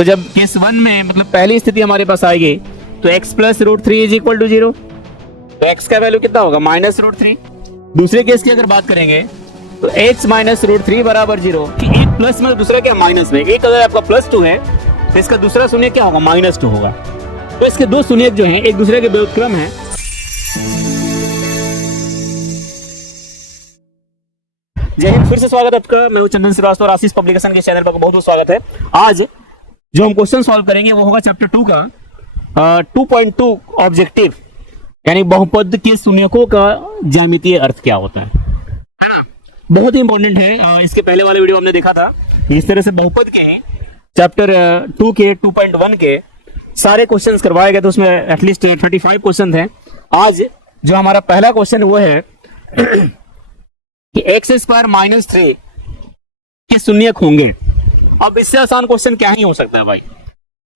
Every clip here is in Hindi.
तो जब केस 1 में मतलब पहली स्थिति हमारे पास आएगी तो x plus root three is equal to 0, तो x का वैल्यू कितना होगा माइनस रूट थ्री। दूसरे केस की अगर बात करेंगे तो x माइनस रूट थ्री बराबर 0, कि एक प्लस में दूसरा क्या माइनस में। एक अगर आपका +2 है तो इसका दूसरा शून्य क्या होगा -2 होगा। तो इसके दो शून्य जो हैं एक दूसरे के व्युत्क्रम हैं। जय हिंद, फिर से स्वागत है आपका। मैं हूं चंदन श्रीवास्तव और आशीष पब्लिकेशन के चैनल पर बहुत बहुत स्वागत है। आज जो हम क्वेश्चन सॉल्व करेंगे वो होगा चैप्टर 2 का 2.2 ऑब्जेक्टिव, यानी बहुपद के शून्यकों का ज्यामितीय अर्थ क्या होता है। बहुत ही इंपॉर्टेंट है। इसके पहले वाले वीडियो हमने देखा था इस तरह से बहुपद के हैं चैप्टर 2 के 2.1 के सारे क्वेश्चंस करवाए गए, तो उसमें एटलीस्ट 35 क्वेश्चन थे। आज जो हमारा पहला क्वेश्चन वो है कि x स्क्वायर माइनस 3 के शून्यक होंगे। अब इससे आसान क्वेश्चन क्या ही हो सकता है भाई।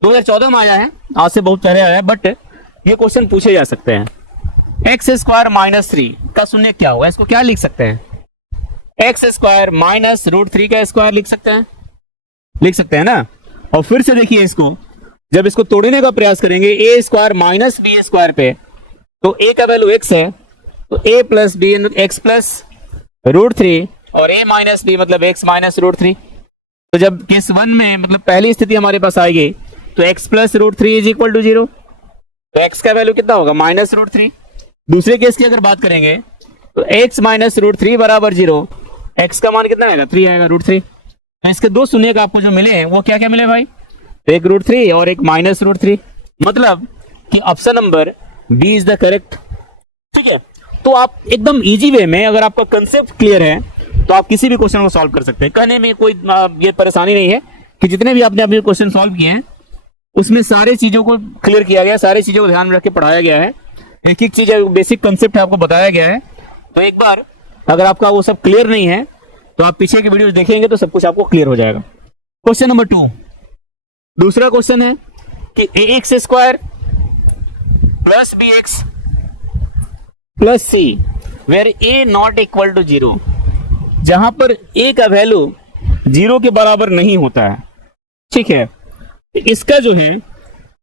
2014 में आया है, आज से बहुत पहले आया है, बट ये क्वेश्चन पूछे जा सकते हैं। एक्स स्क्वायर माइनस 3 का शून्यक क्या होगा, इसको क्या लिख सकते हैं। एक्स स्क्वायर माइनस रूट 3 का स्क्वायर लिख सकते हैं ना। और फिर से देखिए इसको, जब इसको तोड़ने का प्रयास करेंगे a square minus b square पे, तो ए का वैल्यू x है, तो a plus b x plus root 3 और a माइनस बी मतलब x माइनस रूट 3। तो जब केस 1 में मतलब पहली स्थिति हमारे पास आएगी तो x plus root 3 is equal to 0, तो x का वैल्यू कितना होगा माइनस रूट 3। दूसरे केस की अगर बात करेंगे तो x माइनस रूट 3 बराबर 0, x का मान कितना आएगा 3 आएगा, रूट 3। तो इसके दो शून्य आपको जो मिले हैं वो क्या क्या मिले भाई, एक रूट 3 और एक माइनस रूट 3, मतलब कि option number b is the correct. ठीक है, तो आप एकदम इजी वे में, अगर आपका कंसेप्ट क्लियर है तो आप किसी भी क्वेश्चन को सॉल्व कर सकते हैं। कहने में कोई ये परेशानी नहीं है कि जितने भी आपने अपने क्वेश्चन सॉल्व किए हैं उसमें सारे चीजों को क्लियर किया गया, सारी चीजों को ध्यान में रख के पढ़ाया गया है, एक एक चीज बेसिक कंसेप्ट है आपको बताया गया है। तो एक बार अगर आपका वो सब क्लियर नहीं है तो आप पीछे की वीडियो देखेंगे तो सब कुछ आपको क्लियर हो जाएगा। क्वेश्चन नंबर 2, दूसरा क्वेश्चन है कि ax square plus bx plus c where a not equal to 0, जहां पर a का वैल्यू 0 के बराबर नहीं होता है। ठीक है, इसका जो है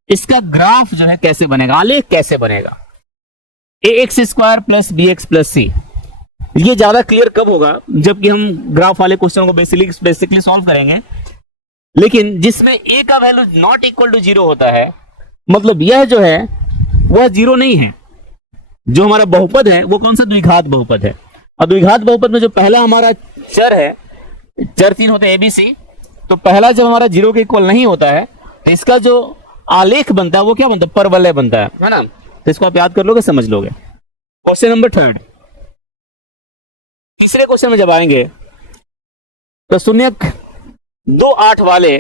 इसका ग्राफ जो है कैसे बनेगा, आलेख कैसे बनेगा। ax square plus bx plus C, ये ज्यादा क्लियर कब होगा जबकि हम ग्राफ वाले क्वेश्चन को बेसिकली सॉल्व करेंगे। लेकिन जिसमें a का वैल्यू नॉट इक्वल टू 0 होता है, मतलब यह जो है वह 0 नहीं है। जो हमारा बहुपद है वो कौन सा द्विघात बहुपद है, और द्विघात बहुपद में जो पहला हमारा चर है, चर 3 होते हैं ABC, तो पहला जब हमारा 0 के इक्वल नहीं होता है तो इसका जो आलेख बनता है वो क्या बनता है, परवलय बनता है ना। तो इसको आप याद कर लोगे, समझ लोगे। क्वेश्चन नंबर 3, तीसरे क्वेश्चन में जब आएंगे तो शून्यक 2 8 वाले,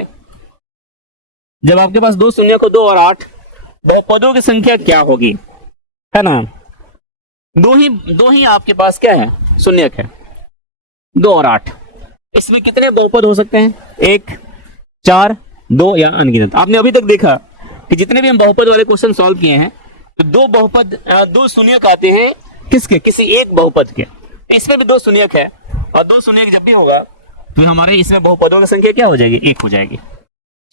जब आपके पास दो शून्यक 2 और 8, बहुपदों की संख्या क्या होगी, है ना। दो ही आपके पास क्या है, शून्यक है, 2 और 8। इसमें कितने बहुपद हो सकते हैं, 1 4 2 या अनगिनत। आपने अभी तक देखा कि जितने भी हम बहुपद वाले क्वेश्चन सॉल्व किए हैं तो दो शून्यक आते हैं किसके, किसी एक बहुपद के। इसमें भी 2 शून्यक है, और 2 शून्यक जब भी होगा तो हमारे इसमें बहुपदों की संख्या क्या हो जाएगी, 1 हो जाएगी।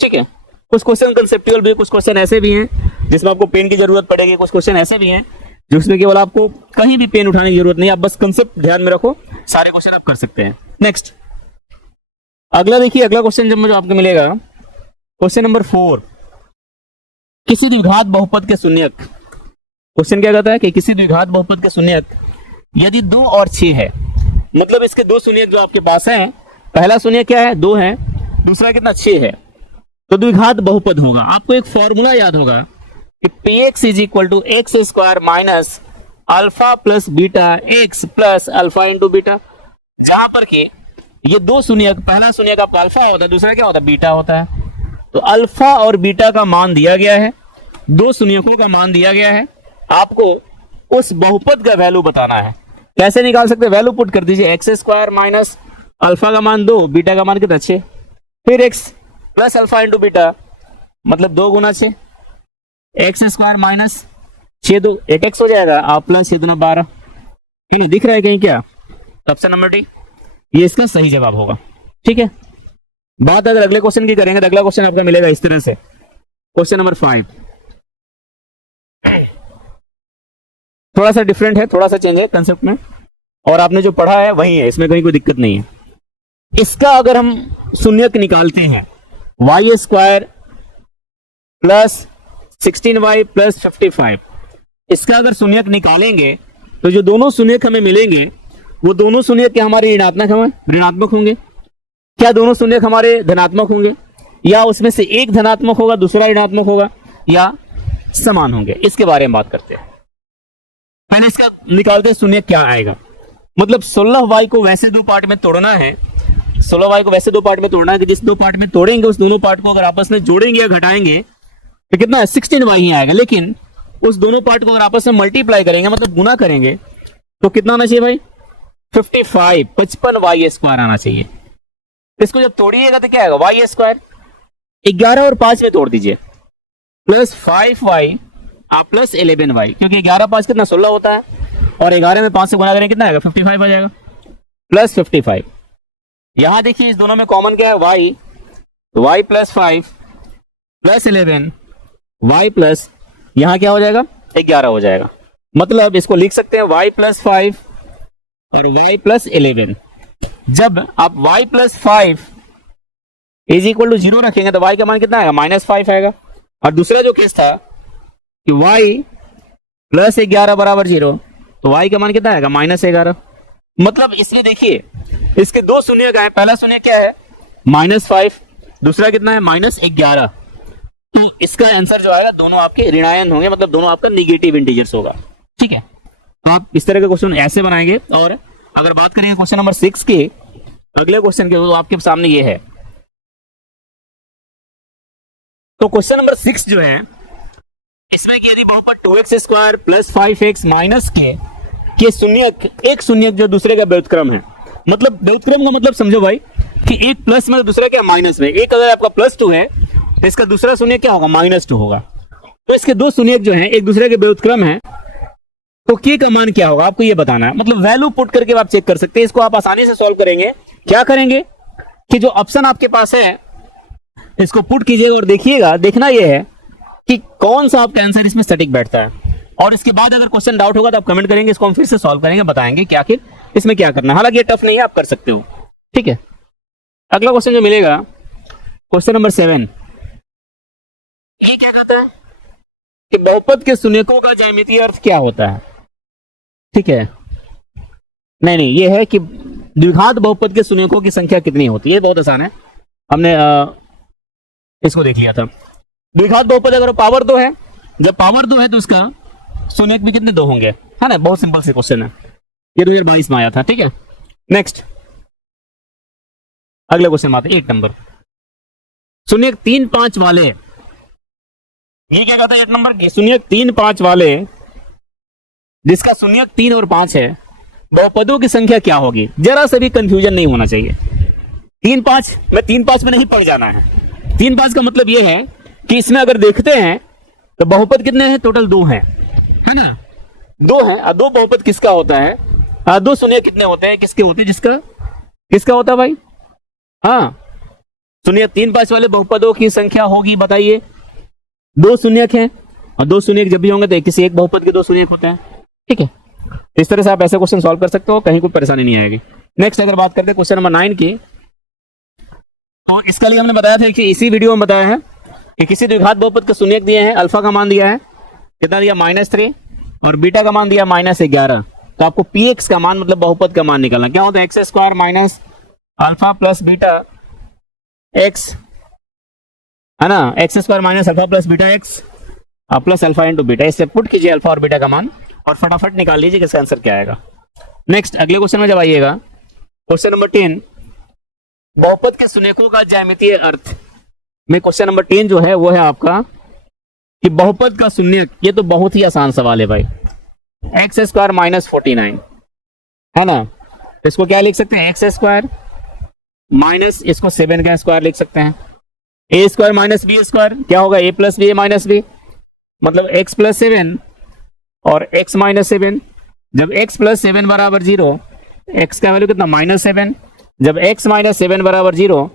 ठीक है, कुछ क्वेश्चन कंसेप्चुअल भी, कुछ क्वेश्चन ऐसे भी हैं जिसमें आपको पेन की जरूरत पड़ेगी, कुछ क्वेश्चन ऐसे भी हैं जिसमें केवल आपको कहीं भी पेन उठाने की जरूरत नहीं, आप बस कंसेप्ट ध्यान में रखो, सारे क्वेश्चन आप कर सकते हैं। नेक्स्ट, अगला देखिए, अगला क्वेश्चन जब मुझे आपको मिलेगा क्वेश्चन नंबर 4, किसी द्विघात बहुपद के शून्यक। क्वेश्चन क्या कहता है कि किसी द्विघात बहुपद के शून्यक यदि 2 और 6 है, मतलब इसके दो शून्यक जो आपके पास हैं, पहला शून्यक क्या है 2 है, दूसरा कितना 6 है, तो द्विघात बहुपद होगा। आपको एक फॉर्मूला याद होगा कि px is equal to x square minus alpha plus beta x plus alpha into beta, जहां पर कि ये दो शून्यक, पहला शून्यक आपका अल्फा होता है, दूसरा क्या होता है बीटा होता है। तो अल्फा और बीटा का मान दिया गया है, दो शून्यकों का मान दिया गया है, आपको उस बहुपद का वैल्यू बताना है। कैसे निकाल सकते, वैल्यू पुट कर दीजिए, एक्स स्क्वायर माइनस अल्फा का मान 2, बीटा का मान कितना 6, फिर x plus alpha into beta मतलब 2 गुना 6, एक्स स्क्वायर माइनस 6 2 एक एक्स हो जाएगा, आप प्लस 6 2 12। ठीक है, दिख रहा है कहीं क्या, ऑप्शन नंबर डी ये इसका सही जवाब होगा। ठीक है, बात अगर अगले क्वेश्चन की करेंगे तो अगला क्वेश्चन आपका मिलेगा इस तरह से, क्वेश्चन नंबर 5 थोड़ा सा डिफरेंट है, थोड़ा सा चेंज है कंसेप्ट में, और आपने जो पढ़ा है वही है, इसमें कहीं कोई दिक्कत नहीं है। इसका अगर हम शून्यक निकालते हैं Y square plus 16y plus 55, इसका अगर शून्यक निकालेंगे तो जो दोनों शून्यक हमें मिलेंगे वो दोनों शून्यक क्या हमारे ऋणात्मक होंगे? क्या दोनों शून्यक हमारे धनात्मक होंगे, या उसमें से एक धनात्मक होगा दूसरा ऋणात्मक होगा, या समान होंगे? इसके बारे में बात करते हैं। पहले इसका निकालते हैं शून्यक क्या आएगा। मतलब 16y को वैसे दो पार्ट में तोड़ना है, 16y को वैसे दो पार्ट में तोड़ना है कि जिस दो पार्ट में तोड़ेंगे उस दोनों पार्ट को अगर आपस में जोड़ेंगे या घटाएंगे तो कितना है 16y ही आएगा। लेकिन उस दोनों पार्ट को अगर आपस में मल्टीप्लाई करेंगे मतलब गुना करेंगे तो कितना आना चाहिए भाई 55y स्क्वायर आना चाहिए। इसको जब तोड़िएगा तो क्या आएगा y स्क्वायर 11 और 5 में तोड़ दीजिए प्लस 5y प्लस 11y, क्योंकि 11 5 कितना 16 होता है और 11 में 5 से गुना करें कितना आएगा 55 आ जाएगा प्लस 55। यहां देखिए इस दोनों में कॉमन क्या है y plus 5 plus 11 y plus यहां क्या हो जाएगा 11 हो जाएगा। मतलब इसको लिख सकते हैं y प्लस 5 और y प्लस 11। जब आप y plus 5 is equal to 0 रखेंगे तो y का मान कितना आएगा -5 आएगा। और दूसरा जो केस था कि y प्लस 11 बराबर 0 तो y का मान कितना आएगा -11। मतलब इसमें देखिए इसके दो शून्य का है, पहला शून्य क्या है -5, दूसरा कितना है -11। तो इसका आंसर जो आएगा दोनों आपके ऋणायन होंगे, मतलब दोनों आपका निगेटिव इंटीजर्स होगा। ठीक है, तो आप इस तरह के क्वेश्चन ऐसे बनाएंगे। और अगर बात करेंगे क्वेश्चन नंबर 6 के अगले क्वेश्चन के, तो आपके सामने ये है। तो क्वेश्चन नंबर 6 जो है इसमें यदि बहुपद 2x square plus 5x minus के शून्यक एक शून्यक जो दूसरे का व्युत्क्रम है, मतलब व्युत्क्रम का मतलब समझो भाई कि एक प्लस में तो दूसरा क्या माइनस में, एक अगर आपका +2 है तो इसका दूसरा शून्यक क्या होगा -2 होगा। तो इसके दो शून्यक जो हैं एक दूसरे के व्युत्क्रम है, तो के का मान क्या होगा आपको ये बताना है। मतलब वैल्यू पुट करके आप चेक कर सकते हैं। इसको आप आसानी से सॉल्व करेंगे। क्या करेंगे कि जो ऑप्शन आपके पास है इसको पुट कीजिएगा और देखिएगा, देखना यह है कि कौन सा आपका आंसर इसमें सटीक बैठता है। और इसके बाद अगर क्वेश्चन डाउट होगा तो आप कमेंट करेंगे, इसको हम फिर से सॉल्व करेंगे, बताएंगे कि आखिर इसमें क्या करना है। हालांकि ये टफ नहीं है, आप कर सकते हो। ठीक है, अगला क्वेश्चन जो मिलेगा क्वेश्चन नंबर 7, ये क्या कहता है कि बहुपद के शून्यकों का ज्यामितीय अर्थ क्या होता है। ठीक है, नहीं ये है कि द्विघात बहुपद के शून्यकों की संख्या कितनी होती है। बहुत आसान है, हमने इसको देख लिया था। द्विघात बहुपद अगर पावर 2 है, जब पावर 2 है तो उसका शून्यक भी कितने 2 होंगे, है ना। बहुत सिंपल से क्वेश्चन है, ये 2022 में आया था। ठीक है, नेक्स्ट अगले क्वेश्चन में आते हैं 8 नंबर। शून्यक 3 5 वाले, ये क्या कहता है 8 नंबर के शून्यक 3 5 वाले जिसका शून्यक 3 और 5 है, बहुपदों की संख्या क्या होगी। जरा से भी कंफ्यूजन नहीं होना चाहिए। 3 5 में 3 5 में नहीं पड़ जाना है। 3 5 का मतलब ये है कि इसमें अगर देखते हैं तो बहुपद कितने हैं, टोटल 2 हैं, है ना, 2 हैं। और 2 बहुपद किसका होता है, 2 शून्य कितने होते हैं, किसके होते हैं, जिसका किसका होता है भाई। हाँ, शून्यक 3 5 वाले बहुपदों की संख्या होगी, बताइए। 2 शून्यक हैं और 2 शून्यक जब भी होंगे तो किसी एक बहुपद के 2 शून्यक होते हैं। ठीक है, इस तरह से आप ऐसे क्वेश्चन सॉल्व कर सकते हो, कहीं कोई परेशानी नहीं आएगी। नेक्स्ट अगर बात करते हैं क्वेश्चन नंबर 9 की, तो इसका लिए हमने बताया था कि इसी वीडियो में बताया है कि किसी द्विघात बहुपद के शून्यक दिए हैं, अल्फा का मान दिया है कितना दिया -3 और बीटा का मान दिया -11। तो आपको px का मान मतलब बहुपद का मान निकालना। क्या होता है x square minus alpha plus beta x, है ना, x square minus alpha plus beta x plus alpha into beta. इससे पुट कीजिए अल्फा और बीटा का मान और फटाफट निकाल लीजिए किसका आंसर क्या आएगा। नेक्स्ट अगले क्वेश्चन में जब आइएगा क्वेश्चन नंबर 10, बहुपद के शून्यकों का ज्यामितीय अर्थ में क्वेश्चन नंबर 10 जो है वो है आपका कि बहुपद का शून्यक, ये तो बहुत ही आसान सवाल है भाई, एक्स स्क्वायर माइनस 49, है ना। इसको क्या लिख सकते हैं, एक्स स्क्वायर माइनस इसको 7 का स्क्वायर लिख सकते हैं। ए स्क्वायर माइनस बी स्क्वायर क्या होगा, ए प्लस बी माइनस बी, मतलब एक्स प्लस 7 और x माइनस 7। जब x प्लस 7 बराबर 0, x का वैल्यू कितना -7। जब x माइनस 7 बराबर 0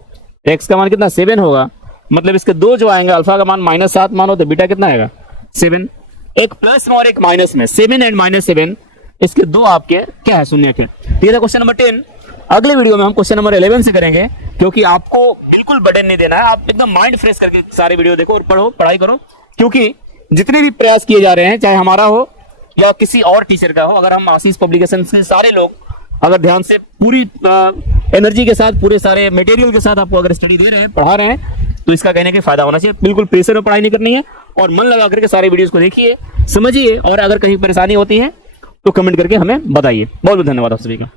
एक्स का मान कितना 7 होगा, मतलब इसके दो जो आएंगे, अल्फा का मान -7 मानो तो बीटा कितना आएगा 7। एक प्लस में और एक माइनस में, 7 एंड -7, इसके दो आपके क्या है, शून्य के। तो ये था क्वेश्चन नंबर 10। अगले वीडियो में हम क्वेश्चन नंबर 11 से करेंगे, क्योंकि आपको बिल्कुल बर्डन नहीं देना है, आप एकदम माइंड फ्रेश करके सारे वीडियो देखो और पढ़ो, पढ़ाई करो, क्योंकि जितने भी प्रयास किए जा रहे हैं, चाहे हमारा हो या किसी और टीचर का हो, अगर हम आशीष पब्लिकेशन के सारे लोग अगर ध्यान से पूरी एनर्जी के साथ, पूरे सारे मटेरियल के साथ आपको अगर स्टडी दे रहे हैं, पढ़ा रहे हैं, तो इसका कहने के फायदा होना चाहिए। बिल्कुल प्रेशर में पढ़ाई नहीं करनी है और मन लगा करके सारे वीडियोस को देखिए, समझिए, और अगर कहीं परेशानी होती है तो कमेंट करके हमें बताइए। बहुत बहुत धन्यवाद आप सभी का।